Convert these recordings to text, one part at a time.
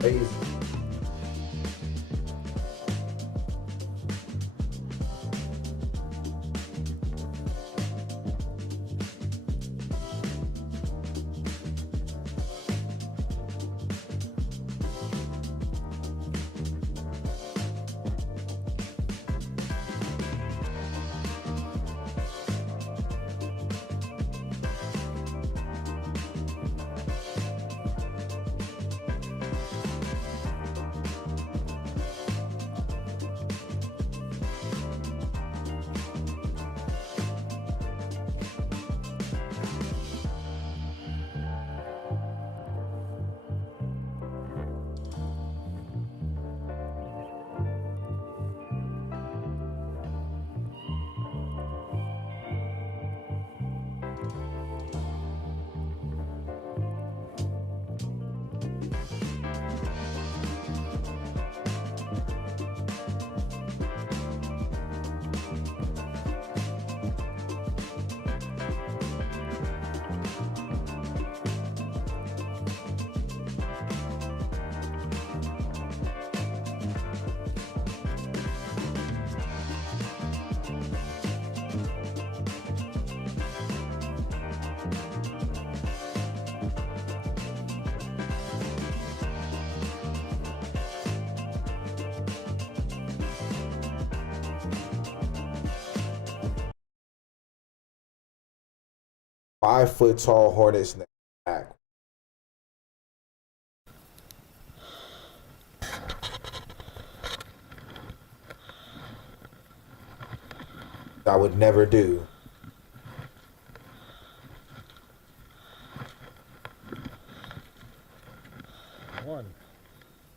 Crazy. Five-foot tall hornet's nest. I would never do. One,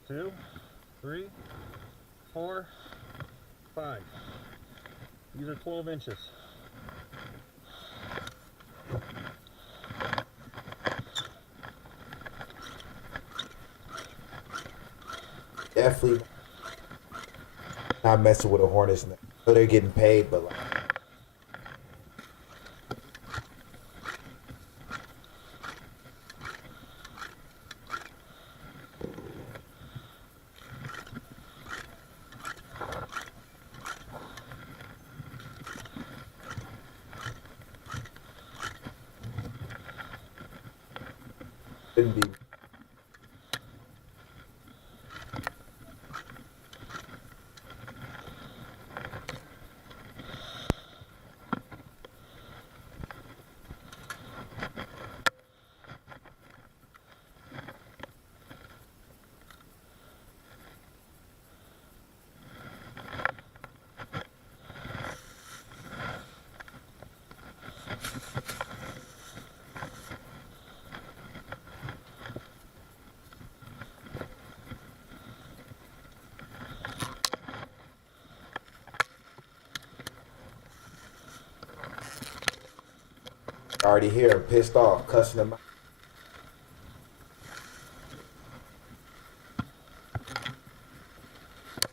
two, three, 4, 5. These are 12 inches. Definitely not messing with a hornet's nest. So they're getting paid, but like, shouldn't be. Already here, I'm pissed off, cussing them out.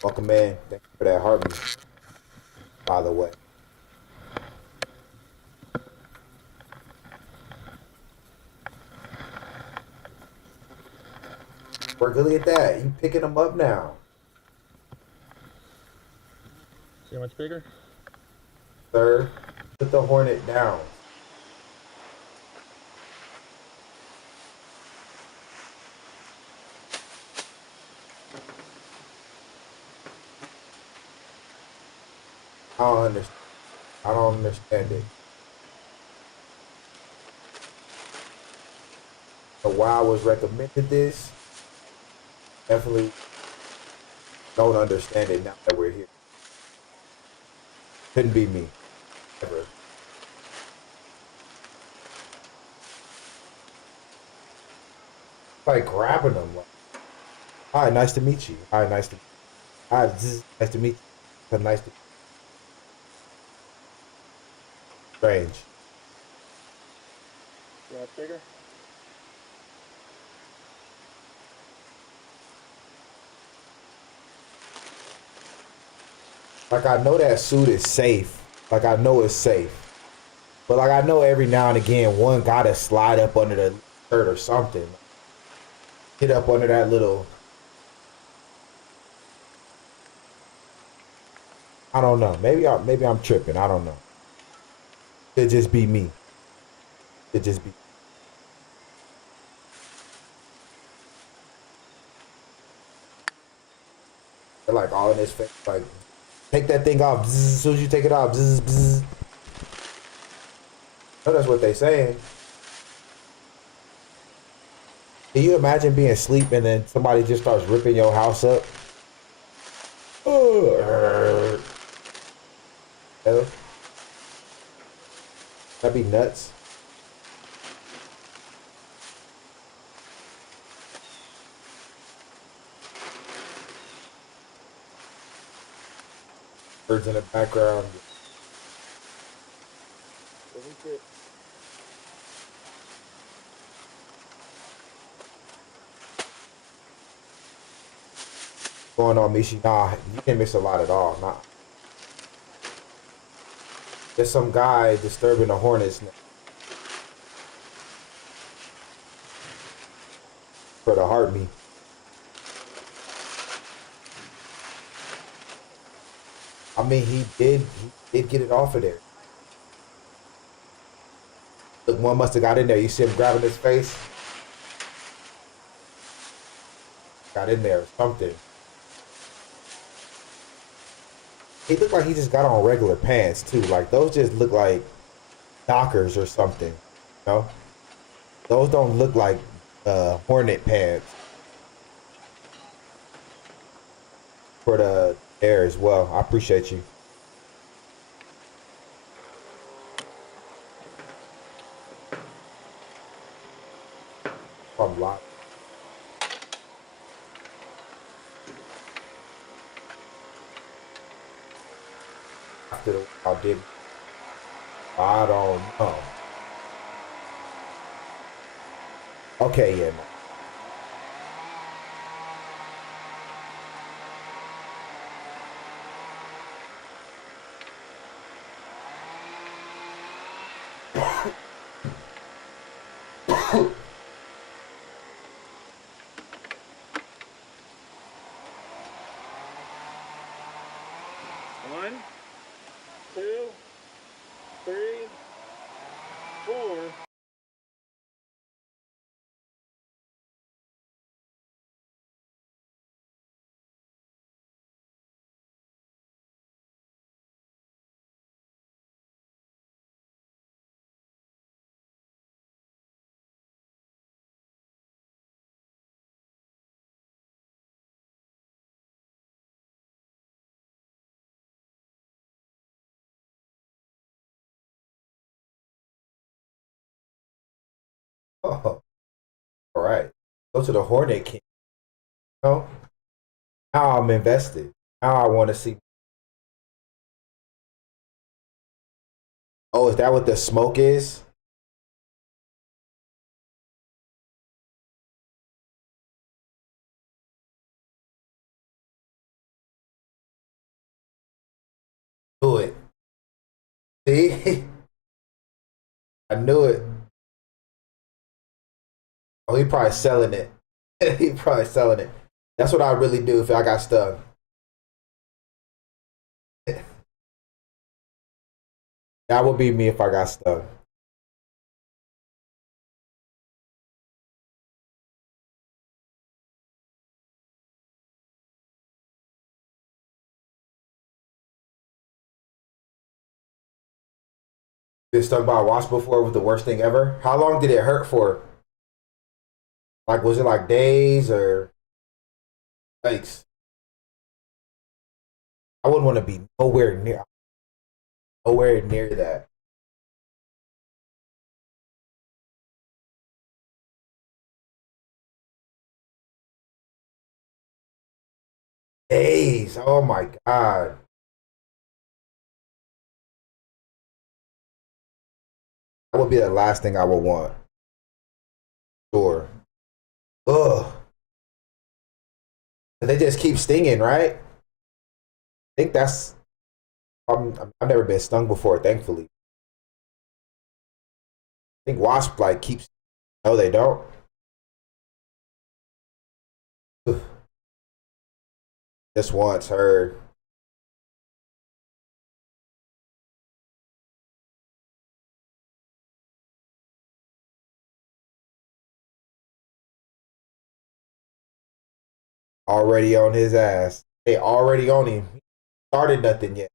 Welcome, man. Thank you for that heartbeat, by the way. We're good at that. You picking them up now. See how much bigger? Sir, put the hornet down. I don't understand. I don't understand it. So why I was recommended this, definitely don't understand it now that we're here. Couldn't be me. Ever. Like grabbing them. Like, hi, nice to meet you. Hi, nice to. Hi, nice to meet you. Nice to. Strange. See how much bigger? Like I know that suit is safe. Like I know it's safe. But like I know every now and again one gotta slide up under the shirt or something. Get up under that little I don't know. Maybe I'm tripping. I don't know. Could just be me. Could just be. They're like all in his face. Like, take that thing off. Bzz, as soon as you take it off. Bzz, bzz. No, that's what they saying. Can you imagine being asleep and then somebody just starts ripping your house up? Oh, that'd be nuts. Birds in the background. Isn't it? Going on, Mishi. Nah, you didn't miss a lot at all. Nah. There's some guy disturbing the hornets nest for the heartbeat. I mean, he did get it off of there. Look, one must have got in there. You see him grabbing his face? Got in there or something. He looked like he just got on regular pants too. Like those just look like Dockers or something. You know? Those don't look like Hornet pants for the air as well. I appreciate you. I'm live. After the I did, I don't know. Okay, yeah, man. One, two, three, four. Oh, all right. Go to the Hornet King. You now I'm invested. Now I want to see. Oh, is that what the smoke is? Do it. See? I knew it. Oh, he probably selling it. He probably selling it. That's what I really do if I got stuck. That would be me if I got stuck. Been stung by a wasp before was the worst thing ever. How long did it hurt for? Like, was it like days or weeks? I wouldn't want to be nowhere near that. Days. Oh my god. That would be the last thing I would want. Sure. Ugh. They just keep stinging, right? I think that's. I've never been stung before, thankfully. I think wasp like keeps. No, they don't. Just once heard. Already on his ass. They already on him. He started nothing yet.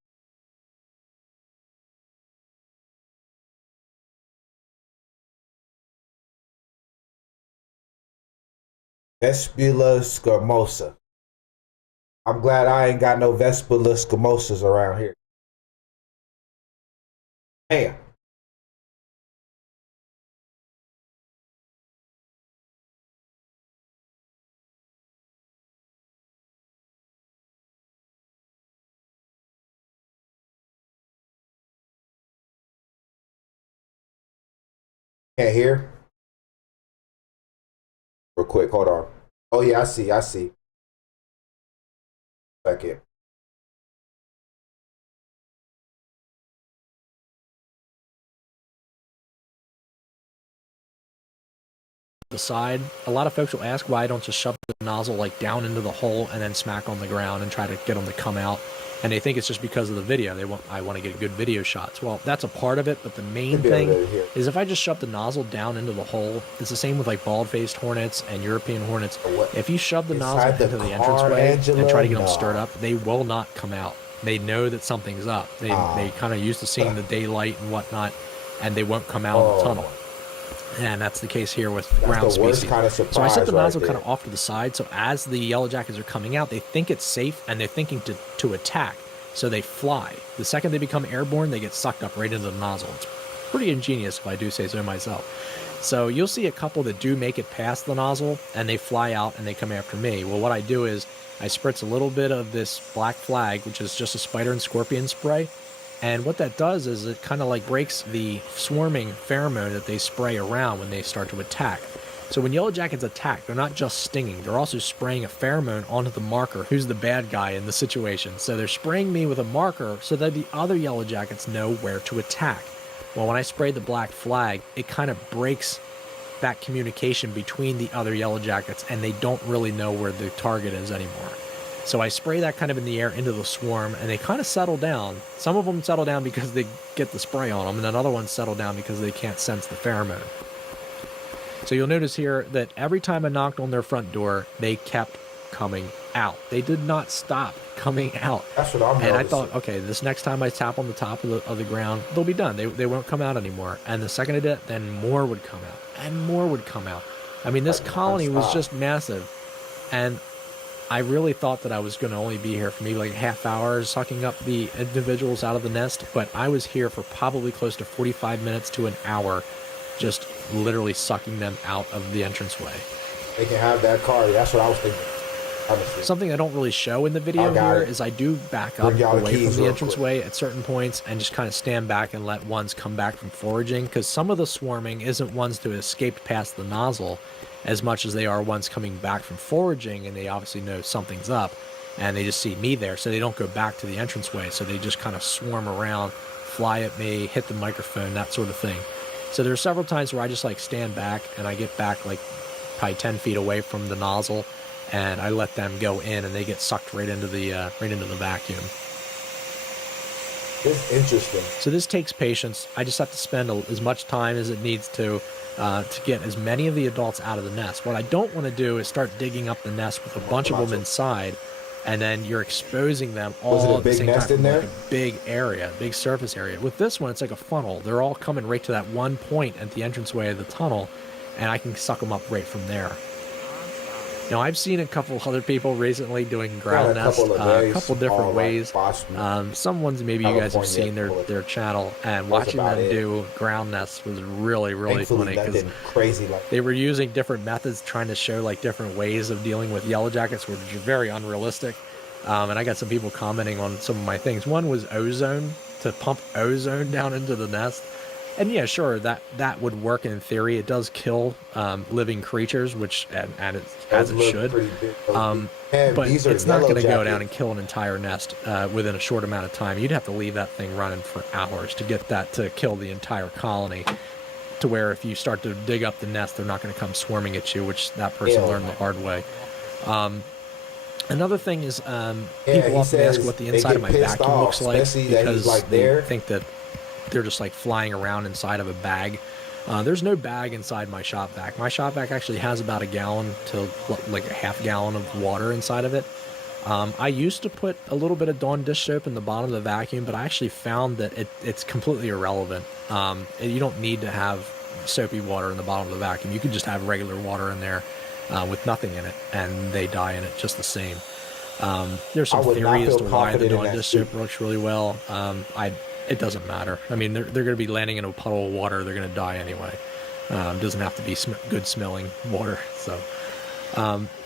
Vespula scamosa. I'm glad I ain't got no Vespula scamosas around here. Damn. Can't hear? Real quick, hold on. Oh yeah, I see. Second. The side. A lot of folks will ask why I don't just shove the nozzle like down into the hole and then smack on the ground and try to get them to come out. And they think it's just because of the video. I want to get good video shots. Well, that's a part of it, but the main thing is if I just shove the nozzle down into the hole, it's the same with like bald-faced hornets and European hornets. If you shove the nozzle into the entranceway and try to get them stirred up, they will not come out. They know that something's up. They kind of used to seeing the daylight and whatnot, and they won't come out of the tunnel. And that's the case here with ground species. Kind of so I set the nozzle kind of off to the side, so as the yellow jackets are coming out, they think it's safe, and they're thinking to attack, so they fly. The second they become airborne, they get sucked up right into the nozzle. It's pretty ingenious, if I do say so myself. So you'll see a couple that do make it past the nozzle, and they fly out, and they come after me. Well, what I do is I spritz a little bit of this black flag, which is just a spider and scorpion spray. And what that does is it kind of like breaks the swarming pheromone that they spray around when they start to attack. So when yellow jackets attack, they're not just stinging, they're also spraying a pheromone onto the marker, who's the bad guy in the situation. So they're spraying me with a marker so that the other yellow jackets know where to attack. Well, when I spray the black flag, it kind of breaks that communication between the other yellow jackets, and they don't really know where the target is anymore. So I spray that kind of in the air into the swarm, and they kind of settle down. Some of them settle down because they get the spray on them, and then other ones settle down because they can't sense the pheromone. So you'll notice here that every time I knocked on their front door, they kept coming out. They did not stop coming out. That's what I'm noticing. And I thought, okay, this next time I tap on the top of the ground, they'll be done. They won't come out anymore. And the second I did it, then more would come out, and more would come out. I mean, this colony was just massive, and I really thought that I was going to only be here for maybe like a half hour sucking up the individuals out of the nest, but I was here for probably close to 45 minutes to an hour, just literally sucking them out of the entranceway. They can have that car. That's what I was thinking. Honestly. Something I don't really show in the video here is I do back up away from the entranceway at certain points and just kind of stand back and let ones come back from foraging, because some of the swarming isn't ones to escape past the nozzle as much as they are ones coming back from foraging, and they obviously know something's up, and they just see me there, so they don't go back to the entranceway, so they just kind of swarm around, fly at me, hit the microphone, that sort of thing. So there are several times where I just like stand back, and I get back like probably 10 feet away from the nozzle, and I let them go in, and they get sucked right into the vacuum. It's interesting. So this takes patience. I just have to spend as much time as it needs to get as many of the adults out of the nest. What I don't want to do is start digging up the nest with a bunch of them inside, and then you're exposing them all at the same time. Like a big area, big surface area. With this one, it's like a funnel. They're all coming right to that one point at the entranceway of the tunnel, and I can suck them up right from there. Now, I've seen a couple other people recently doing ground nests, a couple different ways. Some ones maybe you guys have seen their channel, and watching them do ground nests was really, really funny, because they were using different methods, trying to show like different ways of dealing with yellow jackets, which are very unrealistic. And I got some people commenting on some of my things. One was ozone, to pump ozone down into the nest. And yeah, sure, that would work in theory. It does kill living creatures, which and as it should. But it's not going to go down and kill an entire nest within a short amount of time. You'd have to leave that thing running for hours to get that to kill the entire colony. To where if you start to dig up the nest, they're not going to come swarming at you, which that person learned the hard way. Another thing is people often ask what the inside of my vacuum looks like, because they think that they're just like flying around inside of a bag. There's no bag inside my shop vac. My shop vac actually has about a gallon to like a half gallon of water inside of it. I used to put a little bit of Dawn dish soap in the bottom of the vacuum, but I actually found that it's completely irrelevant. You don't need to have soapy water in the bottom of the vacuum. You could just have regular water in there with nothing in it, and they die in it just the same. There's some theory as to why the Dawn dish soap works really well. It doesn't matter. I mean, they're going to be landing in a puddle of water. They're going to die anyway. Doesn't have to be good smelling water. So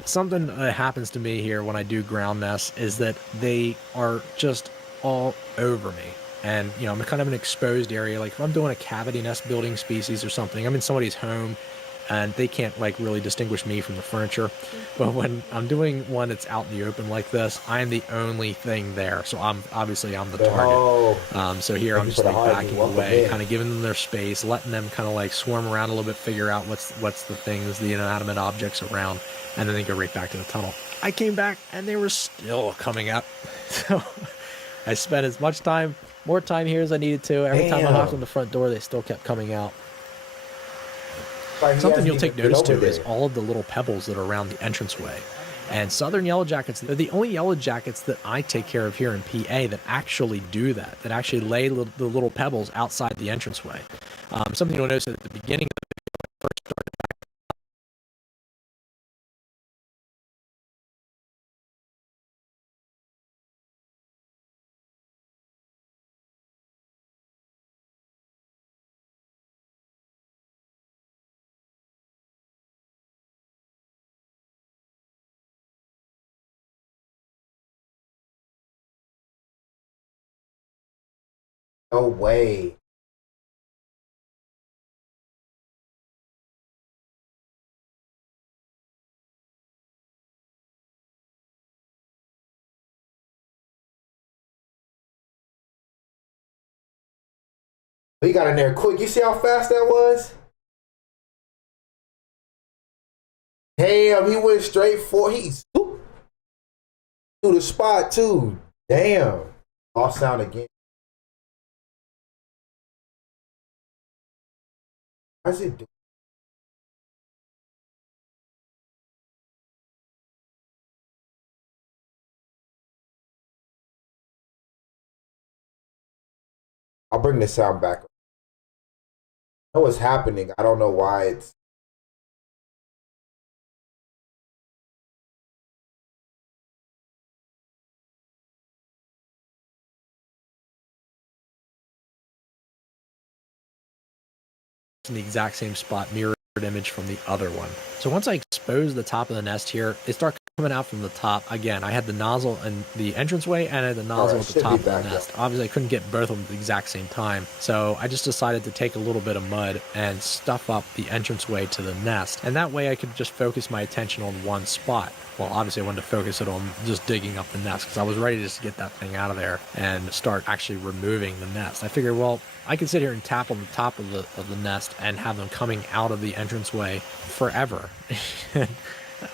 something that happens to me here when I do ground nests is that they are just all over me. And, you know, I'm kind of an exposed area. Like if I'm doing a cavity nest building species or something, I'm in somebody's home and they can't like really distinguish me from the furniture. But when I'm doing one that's out in the open like this, I'm the only thing there. So I'm the target. So here I'm just like backing away, kind of giving them their space, letting them kind of like swarm around a little bit, figure out what's the things, the inanimate objects around, and then they go right back to the tunnel. I came back and they were still coming up. So I spent as much time, more time here as I needed to. Every time I knocked on the front door, they still kept coming out. Something you'll take notice to is all of the little pebbles that are around the entranceway. And southern yellow jackets, they're the only yellow jackets that I take care of here in PA that actually do that actually lay the little pebbles outside the entranceway. Something you'll notice at the beginning of the video when I first started back. No way. He got in there quick. You see how fast that was? Damn, he went straight for he's to the spot too. Damn. Off sound again. How's it doing? I'll bring the sound back. I know what's happening. I don't know why it's. In the exact same spot, mirrored image from the other one. So once I expose the top of the nest here, it starts coming out from the top. Again, I had the nozzle in the entranceway and I had the nozzle at the top of the nest. Obviously, I couldn't get both of them at the exact same time. So I just decided to take a little bit of mud and stuff up the entranceway to the nest. And that way I could just focus my attention on one spot. Well, obviously I wanted to focus it on just digging up the nest because I was ready just to get that thing out of there and start actually removing the nest. I figured, well, I could sit here and tap on the top of the nest and have them coming out of the entranceway forever.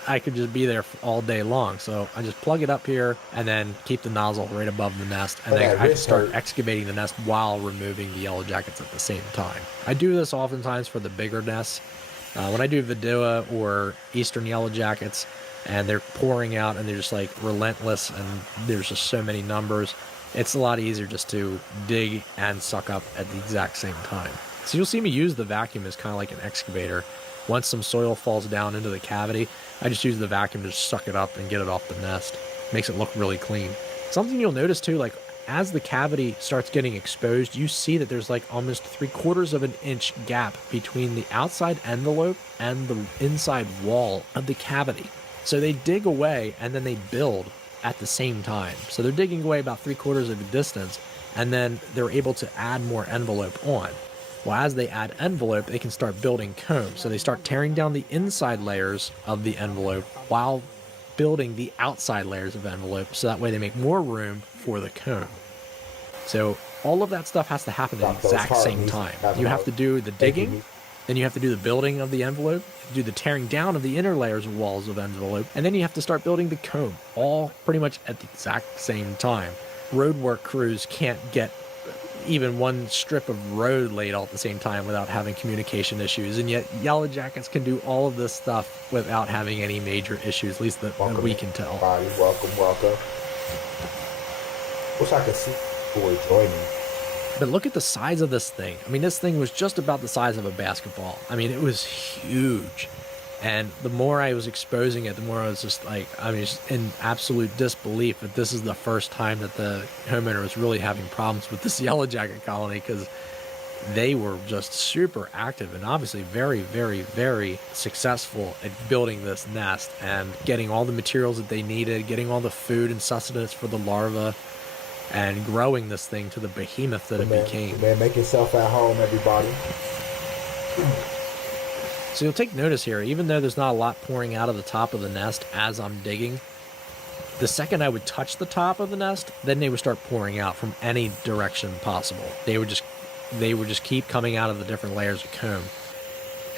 I could just be there all day long. So I just plug it up here and then keep the nozzle right above the nest. And then I can start excavating the nest while removing the yellow jackets at the same time. I do this oftentimes for the bigger nests. When I do Vidua or Eastern yellow jackets and they're pouring out and they're just like relentless and there's just so many numbers, it's a lot easier just to dig and suck up at the exact same time. So you'll see me use the vacuum as kind of like an excavator. Once some soil falls down into the cavity, I just use the vacuum to suck it up and get it off the nest. Makes it look really clean. Something you'll notice too, like as the cavity starts getting exposed, you see that there's like almost 3/4 of an inch gap between the outside envelope and the inside wall of the cavity. So they dig away and then they build at the same time. So they're digging away about 3/4 of the distance and then they're able to add more envelope on. Well, as they add envelope, they can start building comb. So they start tearing down the inside layers of the envelope while building the outside layers of envelope. So that way they make more room for the comb. So all of that stuff has to happen at the exact same time. You have to do the digging, then you have to do the building of the envelope, do the tearing down of the inner layers of walls of envelope, and then you have to start building the comb, all pretty much at the exact same time. Roadwork crews can't get even one strip of road laid all at the same time without having communication issues. And yet Yellow Jackets can do all of this stuff without having any major issues, at least that we can tell. Everybody, welcome. Wish I could see people were joining. But look at the size of this thing. I mean, this thing was just about the size of a basketball. I mean, it was huge. And the more I was exposing it, the more I was just like, I mean, just in absolute disbelief that this is the first time that the homeowner was really having problems with this Yellow Jacket colony, because they were just super active and obviously very, very, very successful at building this nest and getting all the materials that they needed, getting all the food and sustenance for the larvae, and growing this thing to the behemoth that it became. Man, make yourself at home, everybody. So you'll take notice here, even though there's not a lot pouring out of the top of the nest as I'm digging, the second I would touch the top of the nest, then they would start pouring out from any direction possible. They would just keep coming out of the different layers of comb.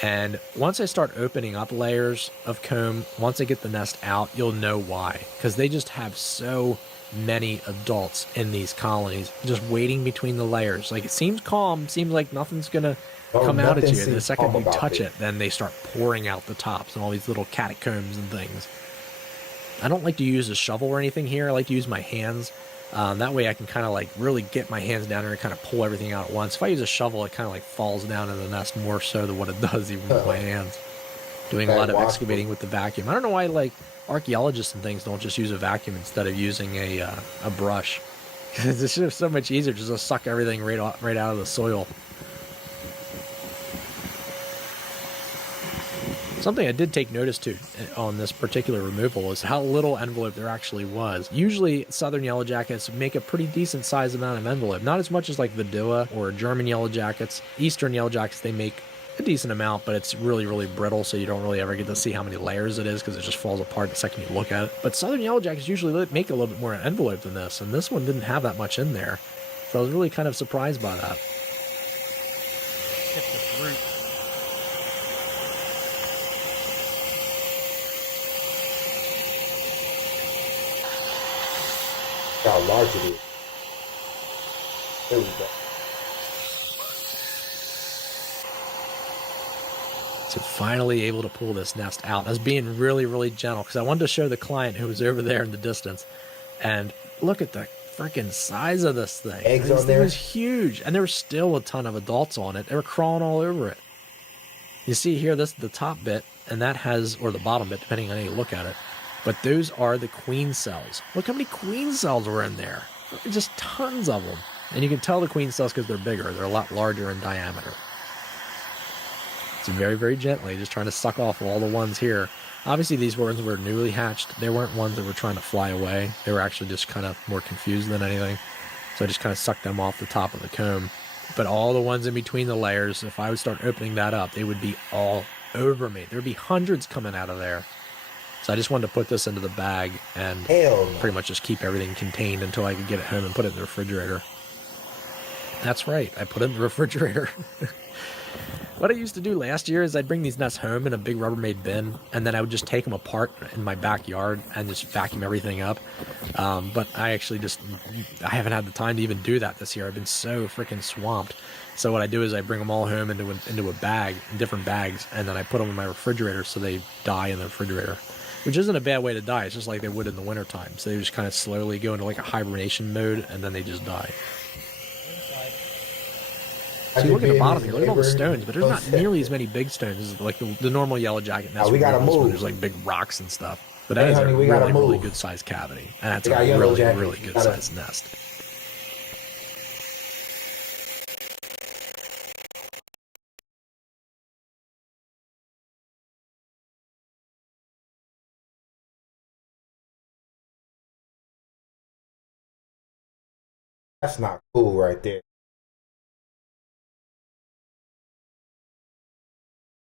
And once I start opening up layers of comb, once I get the nest out, you'll know why. Because they just have so many adults in these colonies just waiting between the layers. Like, it seems calm, seems like nothing's gonna come out at you. The second you touch it, then they start pouring out the tops and all these little catacombs and things. I don't like to use a shovel or anything here. I like to use my hands. That way I can kind of like really get my hands down there and kind of pull everything out at once. If I use a shovel, it kind of like falls down in the nest more so than what it does even with my hands. Doing a lot of excavating with the vacuum. I don't know why like archaeologists and things don't just use a vacuum instead of using a brush. Because it's just so much easier just to suck everything right out of the soil. Something I did take notice to on this particular removal is how little envelope there actually was. Usually Southern Yellow Jackets make a pretty decent sized amount of envelope. Not as much as like Vidua or German Yellow Jackets. Eastern Yellow Jackets, they make a decent amount, but it's really, really brittle, so you don't really ever get to see how many layers it is because it just falls apart the second you look at it. But Southern Yellow Jackets usually make a little bit more envelope than this, and this one didn't have that much in there. So I was really kind of surprised by that. Get the fruit. How large it is. There we go. So finally able to pull this nest out. I was being really, really gentle because I wanted to show the client who was over there in the distance. And look at the freaking size of this thing. Eggs this on thing there? was huge. And there were still a ton of adults on it. They were crawling all over it. You see here, this is the top bit, and that has, or the bottom bit, depending on how you look at it. But those are the queen cells. Look how many queen cells were in there. Just tons of them. And you can tell the queen cells because they're bigger. They're a lot larger in diameter. So very, very gently, just trying to suck off all the ones here. Obviously, these ones were newly hatched. They weren't ones that were trying to fly away. They were actually just kind of more confused than anything. So I just kind of sucked them off the top of the comb. But all the ones in between the layers, if I would start opening that up, they would be all over me. There'd be hundreds coming out of there. So I just wanted to put this into the bag and pretty much just keep everything contained until I could get it home and put it in the refrigerator. That's right, I put it in the refrigerator. What I used to do last year is I'd bring these nests home in a big Rubbermaid bin, and then I would just take them apart in my backyard and just vacuum everything up. But I actually I haven't had the time to even do that this year. I've been so freaking swamped. So what I do is I bring them all home into a bag, in different bags, and then I put them in my refrigerator so they die in the refrigerator. Which isn't a bad way to die. It's just like they would in the wintertime. So they just kind of slowly go into like a hibernation mode, and then they just die. So you look at the bottom here, look at all the stones, but there's not nearly as many big stones as like the normal Yellow Jacket nest. We gotta move. There's like big rocks and stuff. But that is a really, really good sized cavity. And that's a really, really good sized nest. That's not cool right there.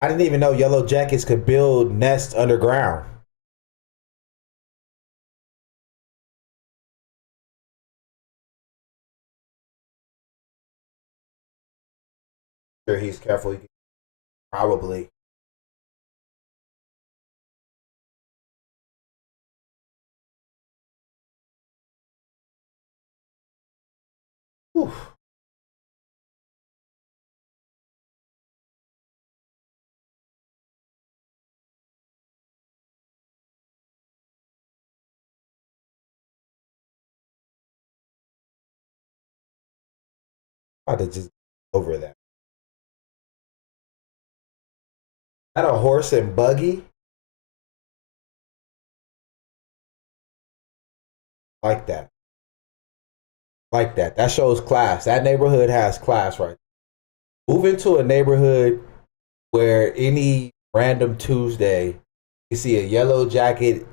I didn't even know Yellow Jackets could build nests underground. Sure, he's careful. Probably. Whew. I had to just over that. Had a horse and buggy. Like that. Like that. That shows class. That neighborhood has class, right? Move into a neighborhood where any random Tuesday you see a yellow jacket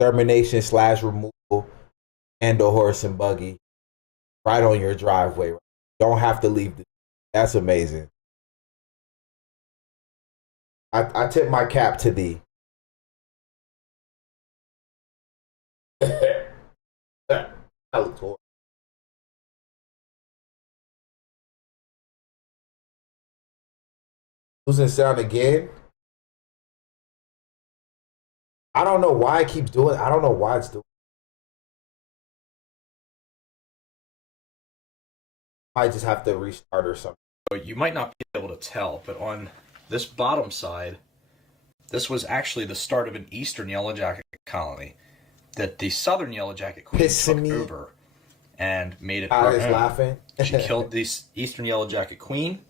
termination / removal and a horse and buggy right on your driveway. Don't have to leave. That's amazing. I tip my cap to thee. Losing sound again. I don't know why it keeps doing. I don't know why it's doing. I just have to restart or something. You might not be able to tell, but on this bottom side, this was actually the start of an eastern yellow jacket colony that the southern yellow jacket queen took over and made it her own. Laughing. She killed the eastern yellow jacket queen,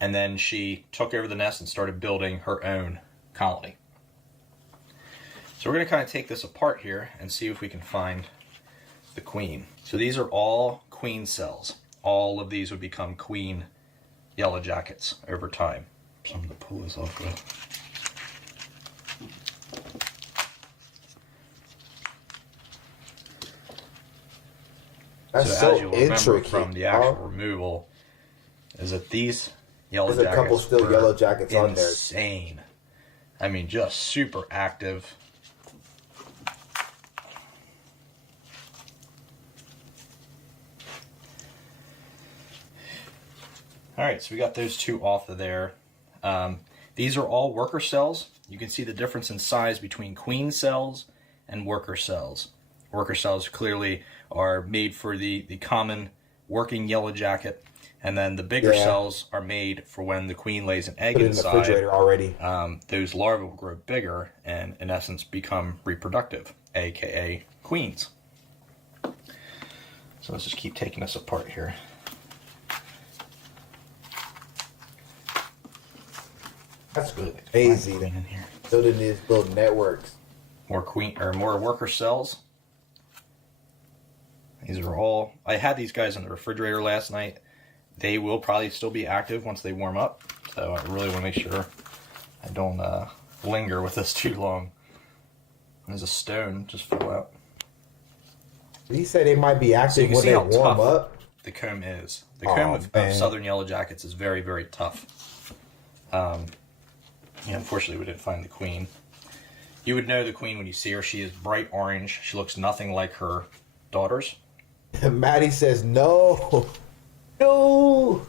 and then she took over the nest and started building her own colony. So we're going to kind of take this apart here and see if we can find the queen. So these are all queen cells. All of these would become queen yellow jackets over time. So I'm going to pull this off with. That's so as you'll remember intricate from the actual removal, is that these yellow There's jackets a couple still yellow jackets on there. Insane. I mean, just super active. All right, so we got those two off of there. These are all worker cells. You can see the difference in size between queen cells and worker cells. Worker cells clearly are made for the common working yellow jacket, and then the bigger cells are made for when the queen lays an egg inside. In the refrigerator already. Those larvae will grow bigger and, in essence, become reproductive, aka queens. So let's just keep taking this apart here. That's good. Crazy. In here. Building these little networks. More more worker cells. These are all. I had these guys in the refrigerator last night. They will probably still be active once they warm up. So I really want to make sure I don't linger with this too long. There's a stone just fell out. Did he say they might be active when they warm up? The comb is. The comb of southern yellow jackets is very, very tough. Unfortunately, we didn't find the queen. You would know the queen when you see her. She is bright orange. She looks nothing like her daughters. Maddie says no. No.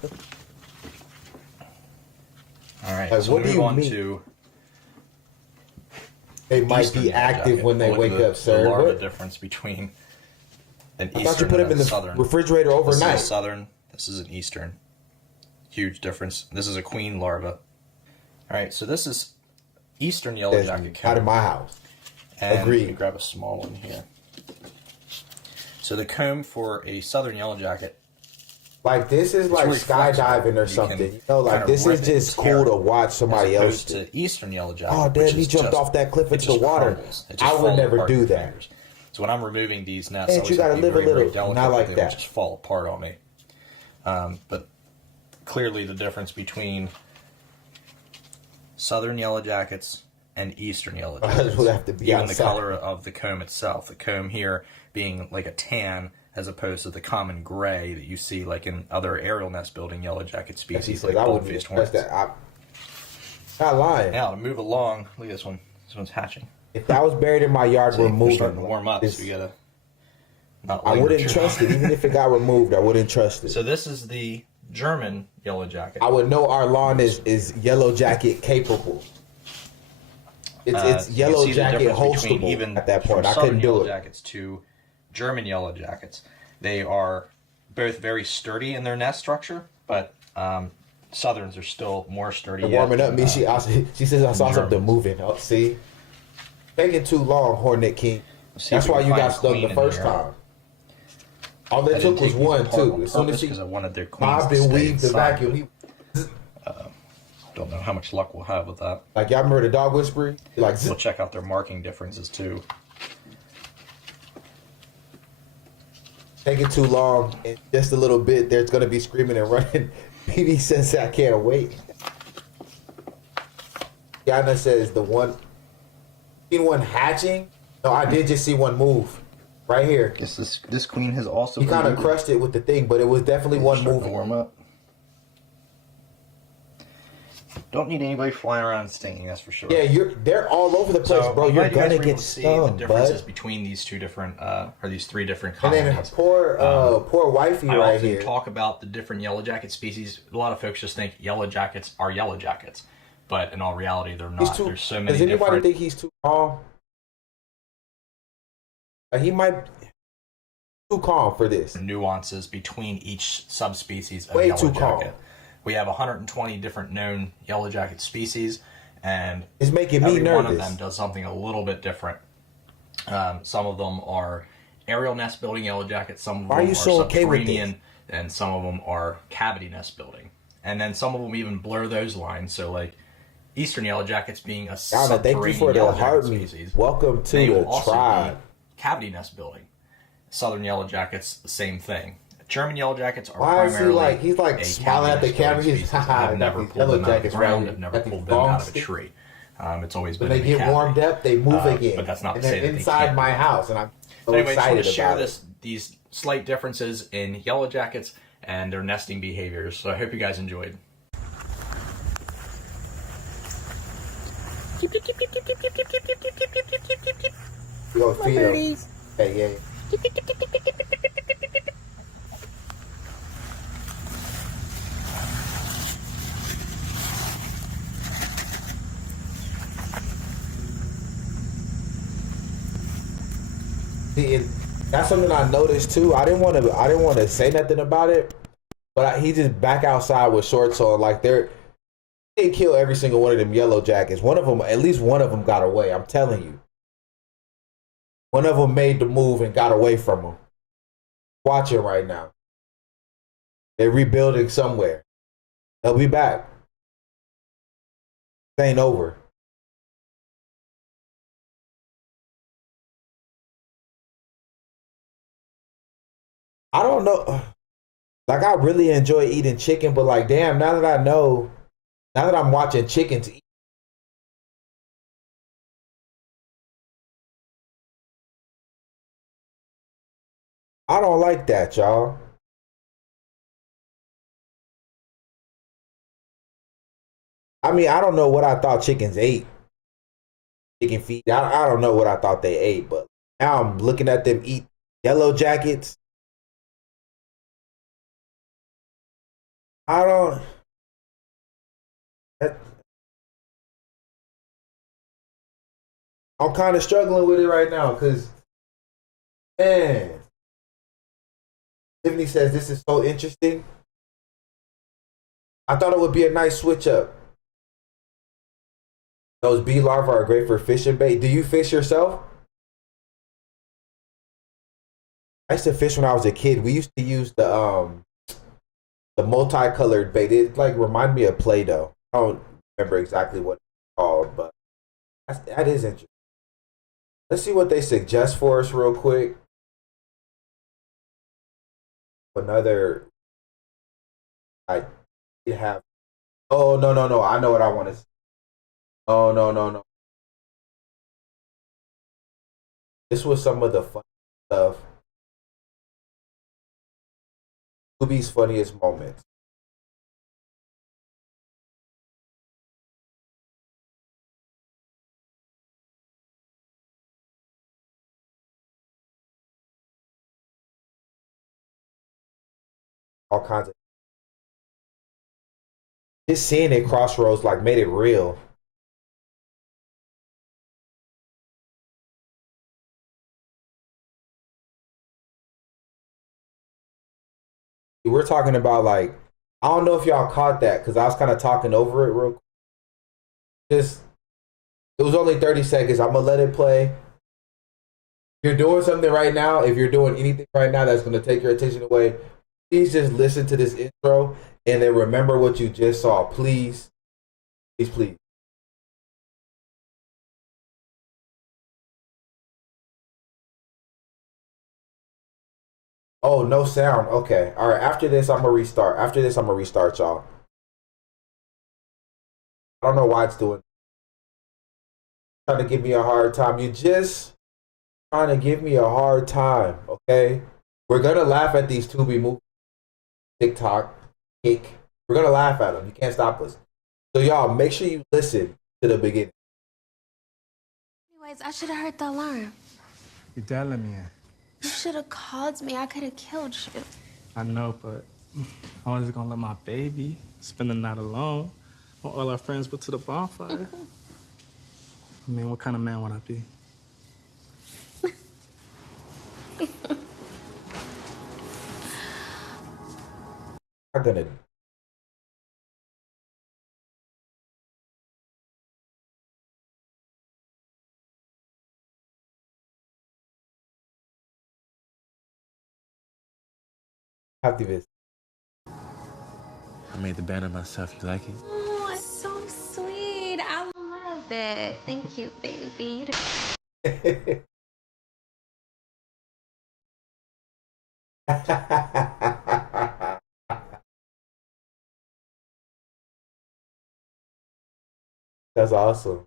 All right, so what do you on mean? To they might be active when they wake up, sir. The larva difference between an eastern. I thought you put them in the southern refrigerator overnight. This is a southern. This is an eastern. Huge difference. This is a queen larva. All right, so this is eastern yellow jacket comb. Out of my house. And Agreed. let me grab a small one here. So the comb for a southern yellow jacket. Like this is like skydiving or something. You know, like this is just cool to watch somebody else do. To eastern yellow jacket. Oh, Dad, he jumped off that cliff into the water. I would never do that. So when I'm removing these nests, you gotta live a little, not like that. Just fall apart on me. But clearly, the difference between southern yellow jackets and eastern yellow jackets, would have to be even outside. the color of the comb itself. The comb here being like a tan, as opposed to the common gray that you see like in other aerial nest building yellow jacket species like bald-faced hornets. Not lying. Now to move along, look at this one. This one's hatching. If that was buried in my yard, we're moving. Starting to warm up, so we gotta. I wouldn't trust it, even if it got removed. I wouldn't trust it. So this is the German yellow jacket. I would know our lawn is yellow jacket capable. It's yellow jacket hostable even at that point. I southern couldn't do yellow it. Jackets to German yellow jackets. They are both very sturdy in their nest structure, but southerns are still more sturdy. Warming up, me. She says I saw something moving. Oh, see, taking too long, Hornet King. That's why you got stung the first time. All I it didn't took was take these one apart too. on As soon as purpose he 'cause I wanted their queens bobbed to and stay weaved the inside. vacuum, he Don't know how much luck we'll have with that. like y'all remember the dog whisperer? He like We'll check out their marking differences too. taking too long, and just a little bit, there's gonna be screaming and running. PB says I can't wait. Yana says the one, seen one hatching. No, I did just see one move, right here. This queen has also. He kind of crushed it with the thing, but it was definitely one move. Warm up. Don't need anybody flying around and stinging, that's for sure. Yeah, they're all over the place, bro. I'm You're glad you guys gonna were able get to see stung, the differences bud. between these two different, or these three different And colonies. then poor wifey I right often here. talk about the different yellow jacket species. A lot of folks just think yellow jackets are yellow jackets, but in all reality, they're not. There's so many Does anybody different think he's too calm? He might too calm for this. nuances between each subspecies of Way yellow too calm. jacket. We have 120 different known yellow jacket species, and It's making me every one of nervous. them does something a little bit different. Some of them are aerial nest building yellow jackets. Some of Why them are you are so okay with subterranean, and some of them are cavity nest building. And then some of them even blur those lines. So, like eastern yellow jackets being a Yana, subterranean thank you for the yellow jacket heart me. species, Welcome to they will the also tribe. be cavity nest building. Southern yellow jackets, the same thing. German yellow jackets are Why is he primarily like he's like a smiling at the cavity camera? nesting He's species. I've never these pulled yellow them out of the jackets ground. right I've never here. pulled These them out long of a sticks. tree. It's always When been they in the get cavity. warmed up, they move again. But that's not to and say they're that they inside can't. my house, and I'm so Anyway, just want excited to share about it. these slight differences in yellow jackets and their nesting behaviors. So I hope you guys enjoyed. We gonna feed them. Hey, yeah. See, that's something I noticed too. I didn't want to say nothing about it, but he just back outside with shorts on. Like he didn't kill every single one of them yellow jackets. One of them, at least one of them, got away. I'm telling you, one of them made the move and got away from him. Watch it right now. They're rebuilding somewhere. They'll be back. It ain't over. I don't know. Like, I really enjoy eating chicken, but like, damn, now that I know, now that I'm watching chickens eat, I don't like that, y'all. I mean, I don't know what I thought chickens ate. Chicken feet. I don't know what I thought they ate, but now I'm looking at them eat yellow jackets. I don't. I'm kind of struggling with it right now because, man, Tiffany says this is so interesting. I thought it would be a nice switch up. Those bee larvae are great for fishing bait. Do you fish yourself? I used to fish when I was a kid. We used to use the multicolored bait. It like reminded me of Play-Doh. I don't remember exactly what it's called, but that is interesting. Let's see what they suggest for us real quick. Another, I did have. Oh no! I know what I want to. Oh no! This was some of the fun stuff. Scooby's funniest moments. All kinds of. Just seeing it Crossroads like made it real. We're talking about like, I don't know if y'all caught that because I was kind of talking over it real quick. Just, it was only 30 seconds. I'm gonna let it play. you're doing something right now, if you're doing anything right now that's going to take your attention away, please just listen to this intro and then remember what you just saw. Please, please, please. Oh, no sound. Okay. All right. After this, I'm gonna restart. After this, I'm gonna restart, y'all. I don't know why it's doing. Trying to give me a hard time. You just trying to give me a hard time. Okay. We're gonna laugh at these Tubi movies, TikTok, Kick. We're gonna laugh at them. You can't stop us. So y'all, make sure you listen to the beginning. Anyways, I should have heard the alarm. Your dad let me in. You should have called me. I could have killed you. I know, but I wasn't gonna let my baby spend the night alone when all our friends went to the bonfire. I mean, what kind of man would I be? I'm gonna. Activist. I made the banner myself. You like it? Oh, it's so sweet. I love it. Thank you, baby. That's awesome.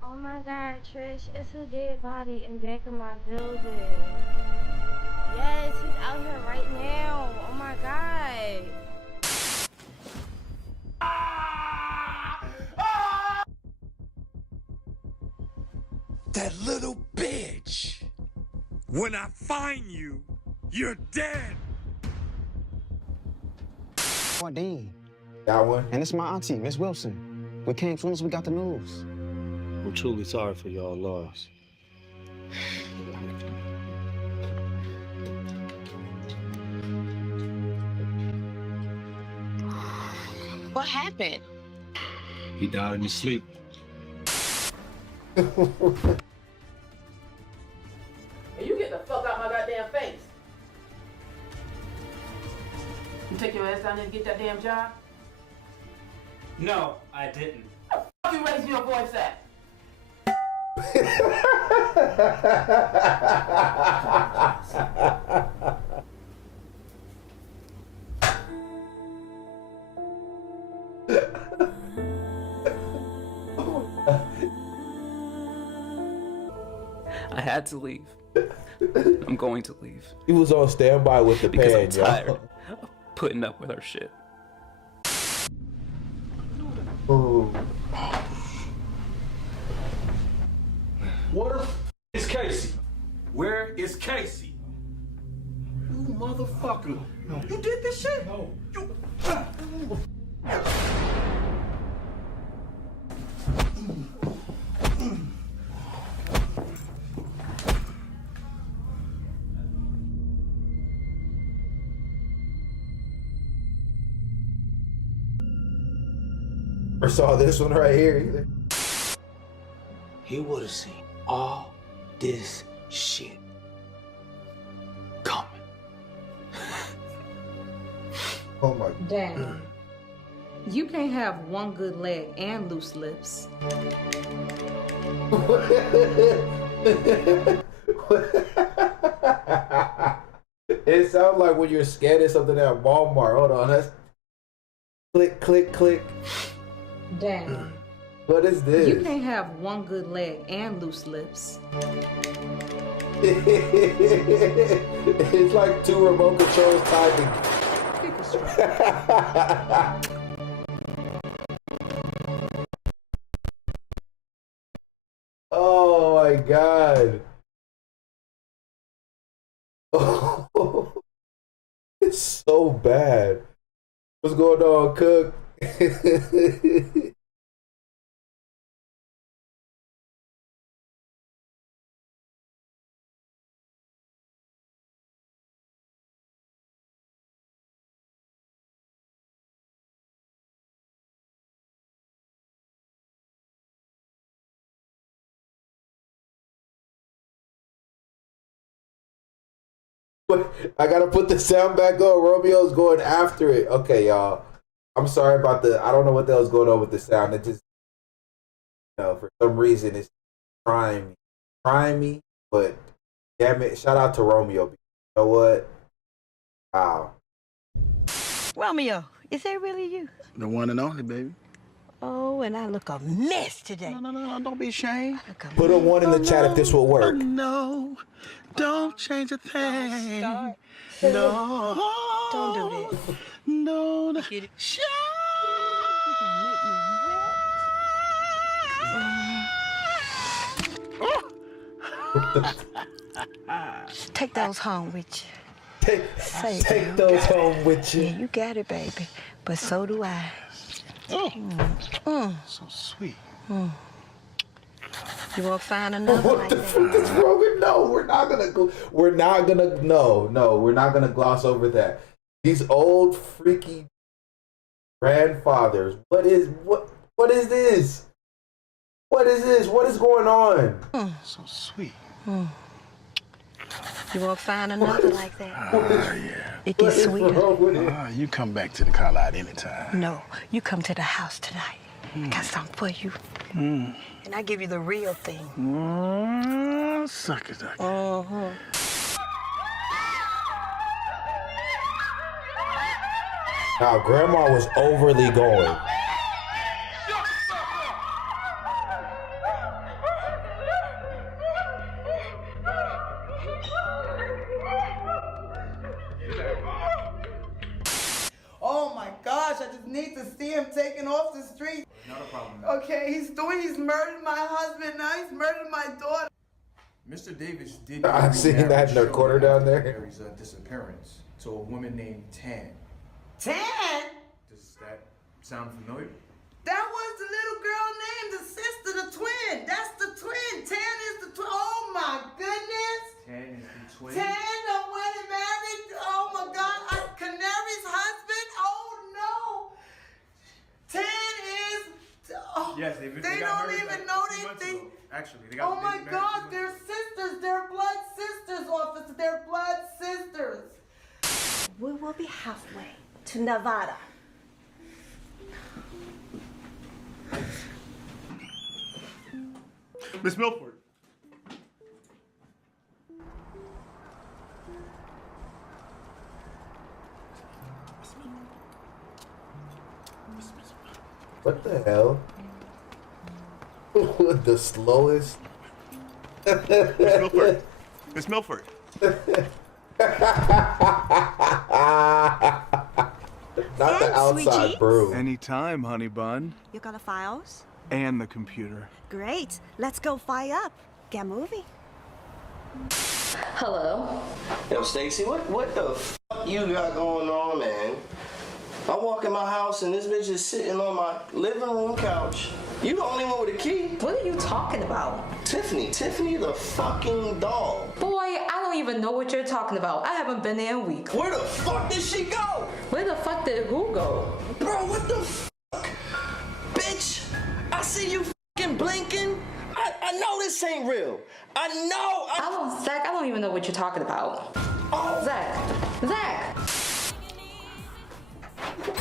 Oh my God, Trish, it's a dead body in back of my building. Yes, he's out here right now. Oh my God. That little bitch. When I find you, you're dead. Dean. That one. And it's my auntie, Miss Wilson. We came as soon as we got the news. I'm truly sorry for y'all loss. What happened? He died in his sleep. And you get the fuck out my goddamn face. You take your ass down there and get that damn job? No, I didn't. Fuck you raising your voice at? I had to leave. I'm going to leave. He was on standby with the because pen, I'm tired y'all. of putting up with our shit. Ooh. Where is Casey? Where is Casey? You motherfucker. No. You did this shit? No. You... Or saw this one right here either. He would have seen all this shit coming. Oh my Dad, you can't have one good leg and loose lips. It sounds like when you're scanning something at Walmart. Hold on, that's click, click, click. Dad, What is this? you can't have one good leg and loose lips. It's like two remote controls tied together. Oh my god. Oh, it's so bad. What's going on, Cook? I gotta put the sound back on. Romeo's going after it. Okay, y'all. I'm sorry about I don't know what the hell's going on with the sound. It just, for some reason, it's trying me. But damn it, shout out to Romeo. You know what? Wow. Romeo, is that really you? The one and only, baby. Oh, and I look a mess today. No, don't be ashamed. Put a 1 in the chat if this will work. Oh, no, don't change a thing. No. Don't do that. No. Get it. Take those home with you. Take those home with you. Yeah, you got it, baby. But so do I. So sweet. You won't find another What like the that. fuck is wrong with no? We're not gonna gloss over that. These old freaky grandfathers. What is this? What is this? What is going on? So sweet. You won't find another like that. Yeah. It gets sweeter. You come back to the car lot anytime. No, you come to the house tonight. Got something for you. And I give you the real thing. Suck it up. Now, Grandma was overly going. Oh my gosh, I just need to see him taken off the street. Not a problem. Okay, he's murdered my husband, now he's murdered my daughter. Mr. Davis did. I seen that in the corner down there. Mary's disappearance to a woman named Tan. Tan? Does that sound familiar? That was the little girl named the sister, the twin. That's the twin. Tan is the twin. Oh my goodness. Tan is the twin. Tan done went and married. Oh my God, Canary's husband. Oh no. Tan is. Oh, Yes, they they got don't married even like know 2 months they. ago. Actually, they got. Oh my they married God, 2 months they're sisters. They're blood sisters, officer. They're blood sisters. We will be halfway to Nevada. Miss Milford. What the hell? The slowest. Miss Milford. Miss Milford. Not the outside broom. Anytime, honey bun. You got the files? And the computer. Great. Let's go fire up. Get moving. Hello. Yo, Stacy, what the fuck you got going on, man? I walk in my house and this bitch is sitting on my living room couch. You the only one with a key. What are you talking about? Tiffany the fucking dog. Boy, I don't even know what you're talking about. I haven't been there in a week. Where the fuck did she go? Where the fuck did who go? Bro, what the fuck? Bitch, I see you fucking blinking. I know this ain't real. I know. Zach, I don't even know what you're talking about. Oh. Zach.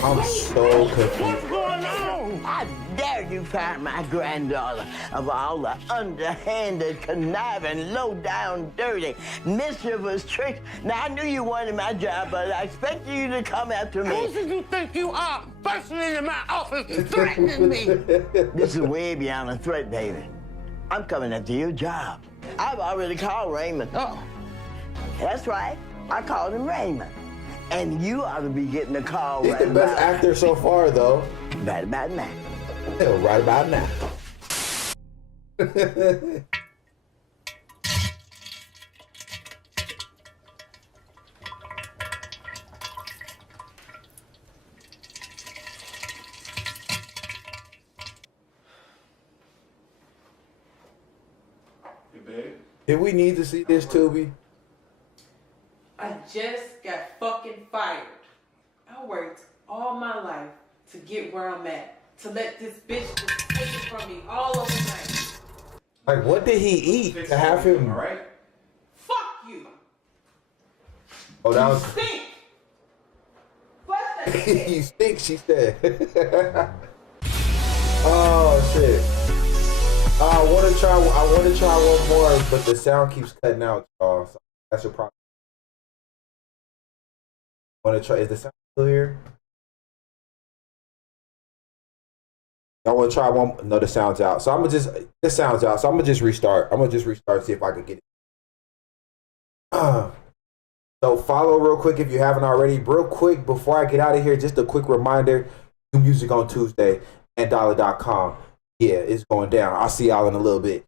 I'm so confused. What's going on? How dare you find my granddaughter of all the underhanded, conniving, low-down, dirty, mischievous tricks. Now, I knew you wanted my job, but I expected you to come after me. Who do you think you are, busting into my office and threatening me? This is way beyond a threat, David. I'm coming after your job. I've already called Raymond. Oh. That's right. I called him Raymond. And you ought to be getting a call He's right the best actor so far, though. Right about now. Yeah, right about now. Did we need to see this, Tubi? I just got fucking fired. I worked all my life to get where I'm at. To let this bitch just take it from me all overnight. Like, what did he eat to have him? Fuck you. Oh, that was. Stink. What's that? You stink, she said. Oh shit. I want to try one more, but the sound keeps cutting out, y'all. So that's your problem. Want to try? Is the sound still here? Y'all want to try one? No, the sound's out. So the sound's out. So I'm gonna just restart. See if I can get it. So follow real quick if you haven't already. Real quick before I get out of here, just a quick reminder: new music on Tuesday and Dollar.com. Yeah, it's going down. I'll see y'all in a little bit.